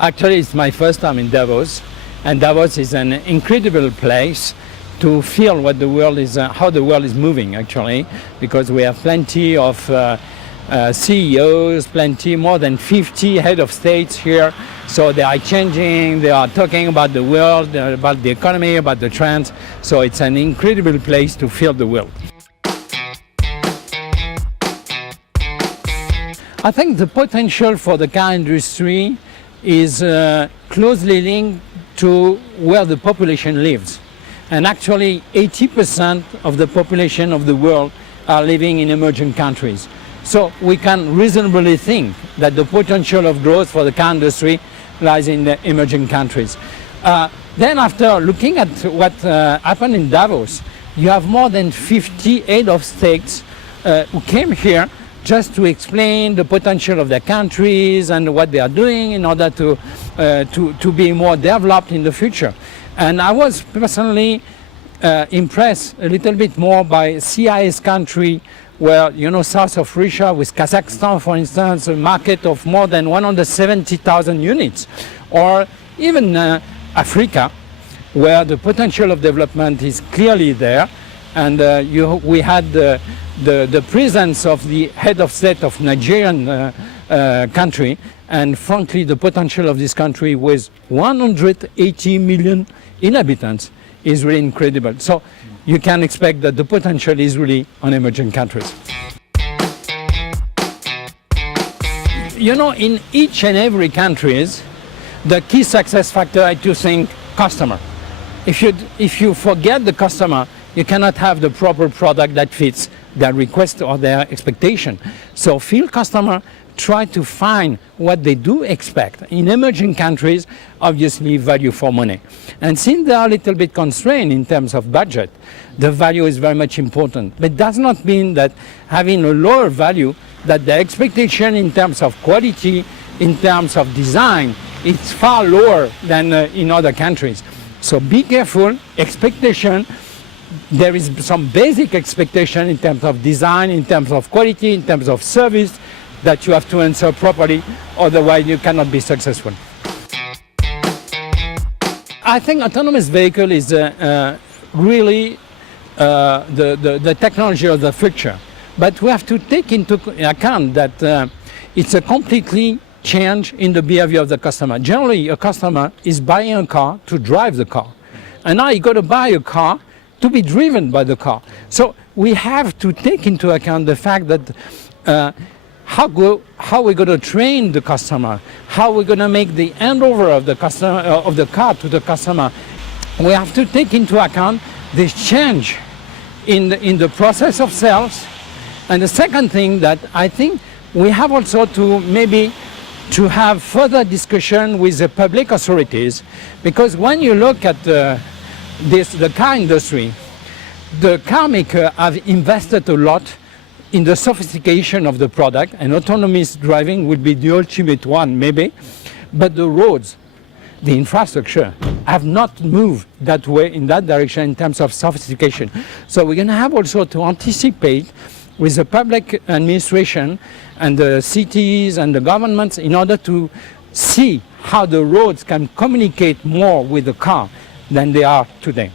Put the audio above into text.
Actually, it's my first time in Davos, and Davos is an incredible place to feel what the world is, how the world is moving actually, because we have plenty of CEOs, more than 50 head of states here. So they are changing, they are talking about the world, about the economy, about the trends. So it's an incredible place to feel the world. I think the potential for the car industry is closely linked to where the population lives. And actually 80% of the population of the world are living in emerging countries. So we can reasonably think that the potential of growth for the car industry lies in the emerging countries. Then after looking at what happened in Davos, you have more than 50 head of states who came here just to explain the potential of their countries and what they are doing in order to be more developed in the future. And I was personally impressed a little bit more by CIS country where, you know, south of Russia with Kazakhstan, for instance, a market of more than 170,000 units, or even Africa, where the potential of development is clearly there. And we had the presence of the head of state of Nigerian country, and frankly the potential of this country with 180 million inhabitants is really incredible. So you can expect that the potential is really on emerging countries. You know, in each and every countries, the key success factor I do think customer. If you forget the customer, you cannot have the proper product that fits their request or their expectation. So field customer try to find what they do expect. In emerging countries, obviously value for money. And since they are a little bit constrained in terms of budget, the value is very much important. But it does not mean that having a lower value, that the expectation in terms of quality, in terms of design, it's far lower than in other countries. So be careful, expectation. There is some basic expectation in terms of design, in terms of quality, in terms of service that you have to answer properly, otherwise you cannot be successful. I think autonomous vehicle is really the technology of the future. But we have to take into account that it's a completely change in the behavior of the customer. Generally, a customer is buying a car to drive the car. And now you got to buy a car to be driven by the car. So we have to take into account the fact that how we're going to train the customer, how we're going to make the handover of the customer of the car to the customer. We have to take into account this change in the process of sales. And the second thing that I think we have also to maybe to have further discussion with the public authorities, because when you look at the car industry, the car maker have invested a lot in the sophistication of the product, and autonomous driving will be the ultimate one maybe, but the roads, the infrastructure have not moved that way in that direction in terms of sophistication. So we're going to have also to anticipate with the public administration and the cities and the governments in order to see how the roads can communicate more with the car than they are today.